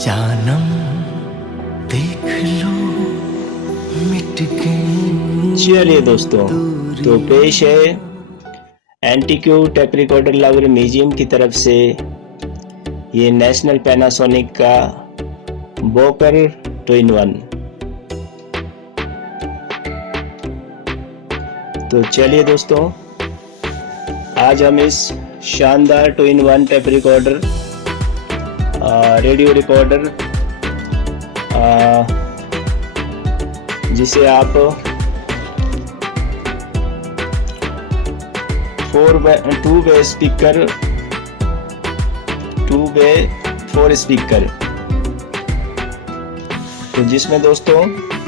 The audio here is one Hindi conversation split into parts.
जानम देख लो मिट गई। चलिए दोस्तों, तो पेश है antique tape recorder lover museum की तरफ से ये नेशनल पैनासोनिक का बोकर 2-in-1। तो चलिए दोस्तों, आज हम इस शानदार 2-in-1 tape recorder radio recorder जिसे आप 2-वे स्पीकर 2-वे 4 स्पीकर, तो जिसमें दोस्तों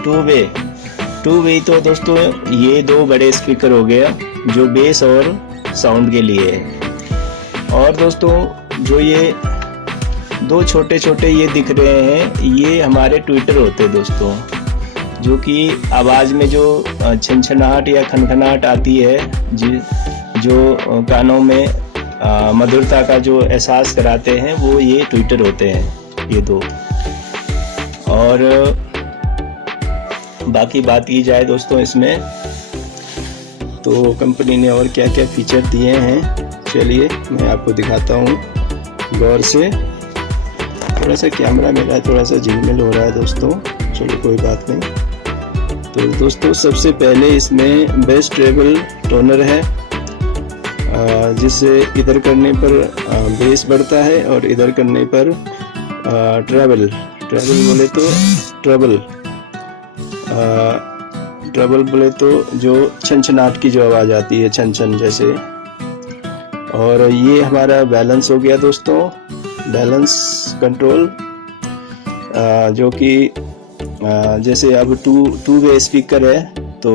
2-वे तो दोस्तों ये 2 बड़े स्पीकर हो गया जो बेस और साउंड के लिए है। और दोस्तों जो ये 2 छोटे छोटे ये दिख रहे हैं, ये हमारे ट्विटर होते हैं दोस्तों, जो कि आवाज़ में जो छनछनाहट या खनखनाहट आती है, जो कानों में मधुरता का जो एहसास कराते हैं, वो ये ट्विटर होते हैं ये 2। और बाकी बात की जाए दोस्तों इसमें, तो कंपनी ने और क्या क्या फीचर दिए हैं, चलिए मैं आपको दिखाता हूँ गौर से। थोड़ा सा कैमरा मेरा थोड़ा सा झिलमिल हो रहा है दोस्तों, चलो कोई बात नहीं। तो दोस्तों सबसे पहले इसमें बेस ट्रेबल टोनर है, जिससे इधर करने पर बेस बढ़ता है और इधर करने पर ट्रेबल बोले तो ट्रेबल बोले तो जो छनछनाहट की जो आवाज़ आती है, छन छन जैसे। और ये हमारा बैलेंस हो गया दोस्तों, बैलेंस कंट्रोल, जो कि जैसे अब 2-वे स्पीकर है, तो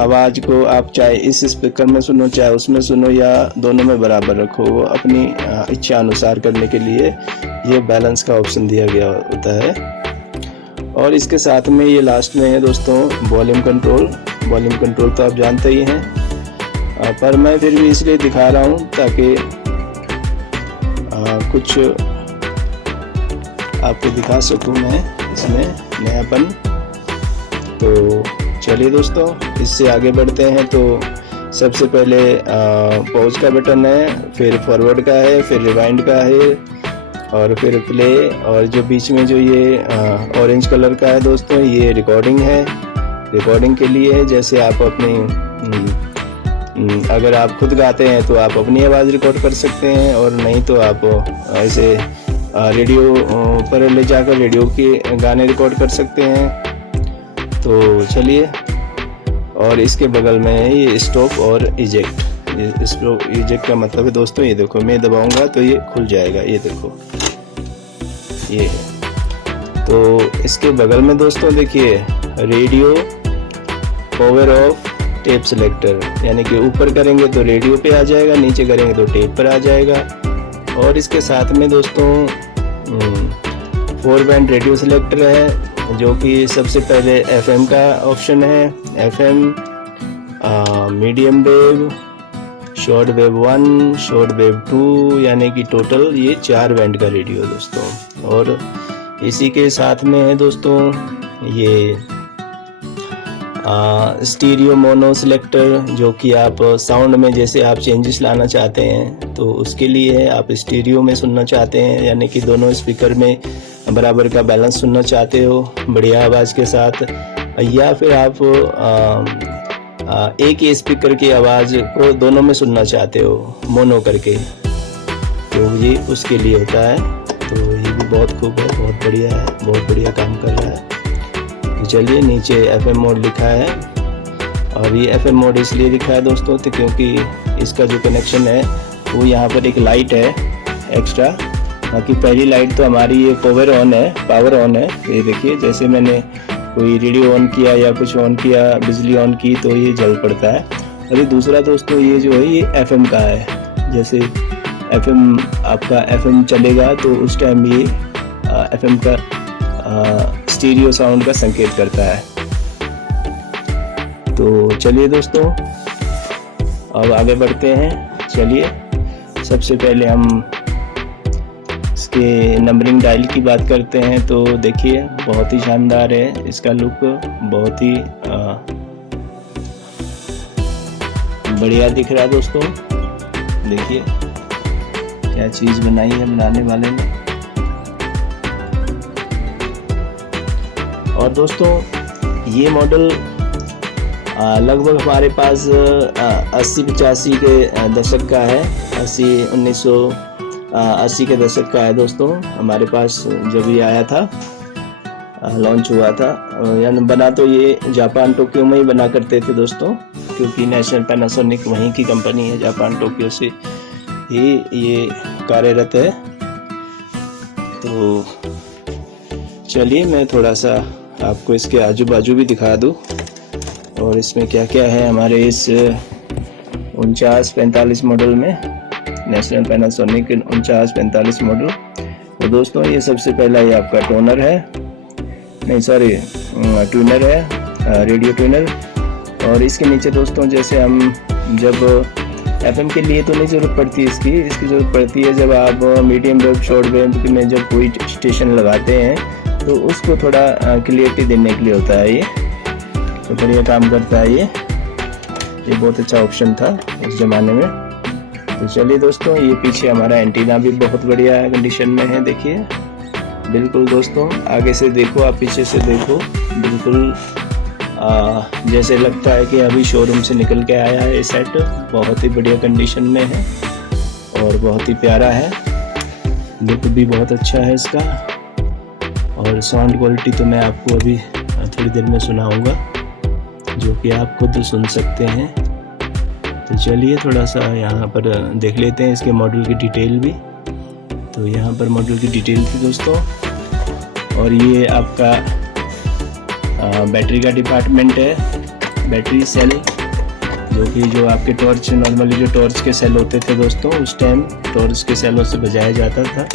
आवाज़ को आप चाहे इस स्पीकर में सुनो चाहे उसमें सुनो या दोनों में बराबर रखो, वो अपनी इच्छा अनुसार करने के लिए ये बैलेंस का ऑप्शन दिया गया होता है। और इसके साथ में ये लास्ट में है दोस्तों वॉल्यूम कंट्रोल तो आप जानते ही हैं, पर मैं फिर भी इसलिए दिखा रहा हूँ ताकि कुछ आपको दिखा सकूं मैं इसमें नयापन। तो चलिए दोस्तों इससे आगे बढ़ते हैं। तो सबसे पहले पॉज का बटन है, फिर फॉरवर्ड का है, फिर रिवाइंड का है, और फिर प्ले, और जो बीच में जो ये ऑरेंज कलर का है दोस्तों, ये रिकॉर्डिंग है, रिकॉर्डिंग के लिए है। जैसे आप अपनी अगर आप खुद गाते हैं तो आप अपनी आवाज़ रिकॉर्ड कर सकते हैं, और नहीं तो आप ऐसे रेडियो पर ले जाकर रेडियो के गाने रिकॉर्ड कर सकते हैं। तो चलिए, और इसके बगल में है ये स्टॉप और इजेक्ट। स्टॉप इजेक्ट का मतलब है दोस्तों, ये देखो मैं दबाऊंगा तो ये खुल जाएगा, ये देखो ये है। तो इसके बगल में दोस्तों देखिए radio power of tape selector, यानी कि ऊपर करेंगे तो रेडियो पे आ जाएगा, नीचे करेंगे तो टेप पर आ जाएगा। और इसके साथ में दोस्तों 4 बैंड रेडियो सिलेक्टर है, जो कि सबसे पहले FM का ऑप्शन है, FM, medium wave, short wave 1, short wave 2, यानी कि टोटल ये 4 बैंड का रेडियो दोस्तों। और इसी के साथ में है दोस्तों ये स्टीरियो मोनो सिलेक्टर, जो कि आप साउंड में जैसे आप चेंजेस लाना चाहते हैं तो उसके लिए है। आप स्टीरियो में सुनना चाहते हैं, यानी कि दोनों स्पीकर में बराबर का बैलेंस सुनना चाहते हो बढ़िया आवाज़ के साथ, या फिर आप एक ही स्पीकर की आवाज़ को दोनों में सुनना चाहते हो मोनो करके, तो ये उसके लिए होता है। तो ये भी बहुत खूब है, बहुत बढ़िया है, बहुत बढ़िया काम कर रहा है। चलिए, नीचे FM मोड लिखा है, और ये FM मोड इसलिए लिखा है दोस्तों तो क्योंकि इसका जो कनेक्शन है वो यहाँ पर एक लाइट है एक्स्ट्रा, बाकी पहली लाइट तो हमारी ये पावर ऑन है। ये देखिए, जैसे मैंने कोई रेडियो ऑन किया या कुछ ऑन किया, बिजली ऑन की, तो ये जल पड़ता है। और ये दूसरा दोस्तों ये जो है ये FM का है, जैसे FM आपका FM चलेगा तो उस टाइम ये FM का स्टीरियो साउंड का संकेत करता है। तो चलिए दोस्तों अब आगे बढ़ते हैं। चलिए सबसे पहले हम इसके नंबरिंग डायल की बात करते हैं तो देखिए बहुत ही शानदार है इसका लुक, बहुत ही बढ़िया दिख रहा है दोस्तों। देखिए क्या चीज़ बनाई है बनाने वाले ने। और दोस्तों ये मॉडल लगभग हमारे पास 80-85 के दशक का है, 1980 के दशक का है दोस्तों। हमारे पास जब ये आया था, लॉन्च हुआ था, यानी बना तो ये जापान टोक्यो में ही बना करते थे दोस्तों, क्योंकि नेशनल पैनासोनिक वहीं की कंपनी है, जापान टोक्यो से ही ये कार्यरत है। तो चलिए मैं थोड़ा सा आपको इसके आजू बाजू भी दिखा दूँ और इसमें क्या क्या है हमारे इस 4945 मॉडल में, नेशनल पैनासोनिक 4945 मॉडल। तो दोस्तों ये सबसे पहला ये आपका टोनर है, नहीं सॉरी ट्यूनर है, रेडियो ट्यूनर। और इसके नीचे दोस्तों जैसे हम जब FM के लिए तो नहीं ज़रूरत पड़ती इसकी ज़रूरत पड़ती है जब आप मीडियम वेव शॉर्ट वेव में जब कोई स्टेशन लगाते हैं तो उसको थोड़ा क्लियरिटी देने के लिए होता है ये, तो बढ़िया काम करता है ये बहुत अच्छा ऑप्शन था उस ज़माने में। तो चलिए दोस्तों ये पीछे हमारा एंटीना भी बहुत बढ़िया कंडीशन में है, देखिए बिल्कुल दोस्तों, आगे से देखो आप पीछे से देखो, बिल्कुल जैसे लगता है कि अभी शोरूम से निकल के आया है। ये सेट बहुत ही बढ़िया कंडीशन में है और बहुत ही प्यारा है, लुक भी बहुत अच्छा है इसका। और साउंड क्वालिटी तो मैं आपको अभी थोड़ी देर में सुनाऊंगा, जो कि आप खुद सुन सकते हैं। तो चलिए थोड़ा सा यहाँ पर देख लेते हैं इसके मॉडल की डिटेल भी। तो यहाँ पर मॉडल की डिटेल थी दोस्तों, और ये आपका बैटरी का डिपार्टमेंट है, बैटरी सेल, जो आपके टॉर्च, नॉर्मली जो टॉर्च के सेल होते थे दोस्तों, उस टाइम टॉर्च के सेलों से बजाया जाता था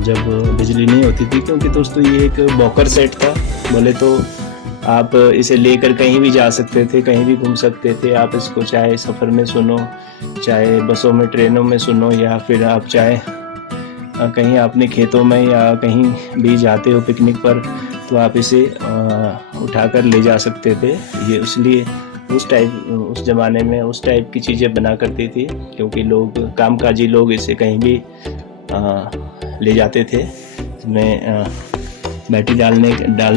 जब बिजली नहीं होती थी, क्योंकि दोस्तों ये एक बॉकर सेट था। बोले तो आप इसे लेकर कहीं भी जा सकते थे, कहीं भी घूम सकते थे आप इसको, चाहे सफ़र में सुनो, चाहे बसों में ट्रेनों में सुनो, या फिर आप चाहे कहीं अपने खेतों में या कहीं भी जाते हो पिकनिक पर तो आप इसे उठाकर ले जा सकते थे। ये इसलिए उस ज़माने में उस टाइप की चीज़ें बना करती थी, क्योंकि लोग कामकाजी लोग इसे कहीं भी ले जाते थे इसमें बैटरी डाल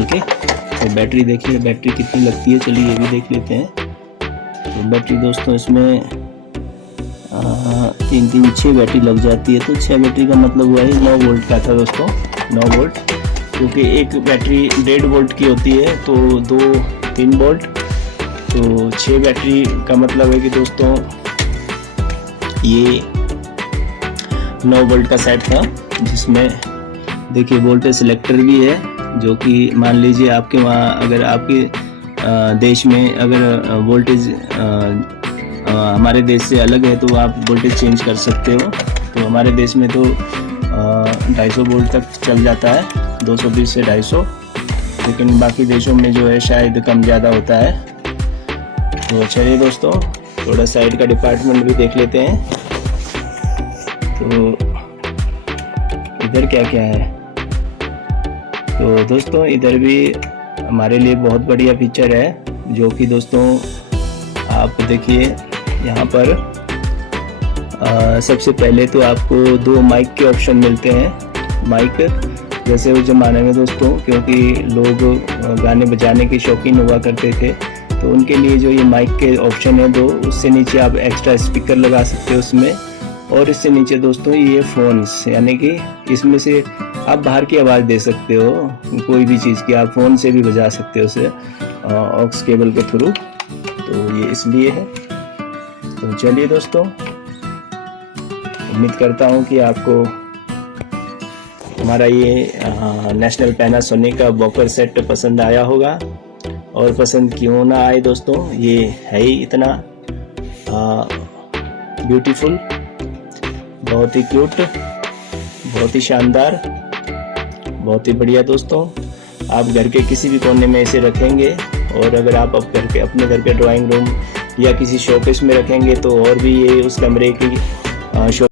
के। तो बैटरी देखिए, बैटरी कितनी लगती है, चलिए ये भी देख लेते हैं। तो बैटरी दोस्तों इसमें 6 बैटरी लग जाती है। तो 6 बैटरी का मतलब हुआ है 9 वोल्ट का था दोस्तों, 9 वोल्ट, क्योंकि एक बैटरी 1.5 वोल्ट की होती है, तो 2-3 वोल्ट, तो 6 बैटरी का मतलब है कि दोस्तों ये 9 वोल्ट का सेट था, जिसमें देखिए वोल्टेज सिलेक्टर भी है, जो कि मान लीजिए आपके वहाँ अगर आपके देश में अगर वोल्टेज हमारे देश से अलग है तो आप वोल्टेज चेंज कर सकते हो। तो हमारे देश में तो 250 वोल्ट तक चल जाता है, 220 से 250, लेकिन बाकी देशों में जो है शायद कम ज़्यादा होता है। तो चलिए दोस्तों थोड़ा साइड का डिपार्टमेंट भी देख लेते हैं। तो इधर क्या क्या है, तो दोस्तों इधर भी हमारे लिए बहुत बढ़िया फीचर है, जो कि दोस्तों आप देखिए यहाँ पर सबसे पहले तो आपको 2 माइक के ऑप्शन मिलते हैं। माइक जैसे उस ज़माने में दोस्तों, क्योंकि लोग गाने बजाने के शौकीन हुआ करते थे, तो उनके लिए जो ये माइक के ऑप्शन है 2, उससे नीचे आप एक्स्ट्रा स्पीकर लगा सकते हो उसमें, और इससे नीचे दोस्तों ये फ़ोन्स, यानी कि इसमें से आप बाहर की आवाज़ दे सकते हो, कोई भी चीज़ की, आप फ़ोन से भी बजा सकते हो उसे ऑक्स केबल के थ्रू। तो ये इसलिए है। तो चलिए दोस्तों उम्मीद करता हूँ कि आपको हमारा ये नेशनल पैनासोनिक का बॉकर सेट पसंद आया होगा, और पसंद क्यों ना आए दोस्तों, ये है ही इतना ब्यूटीफुल, बहुत ही क्यूट, बहुत ही शानदार, बहुत ही बढ़िया दोस्तों। आप घर के किसी भी कोने में इसे रखेंगे, और अगर आप अपने घर के ड्राइंग रूम या किसी शोकेस में रखेंगे तो और भी ये उस कमरे की शो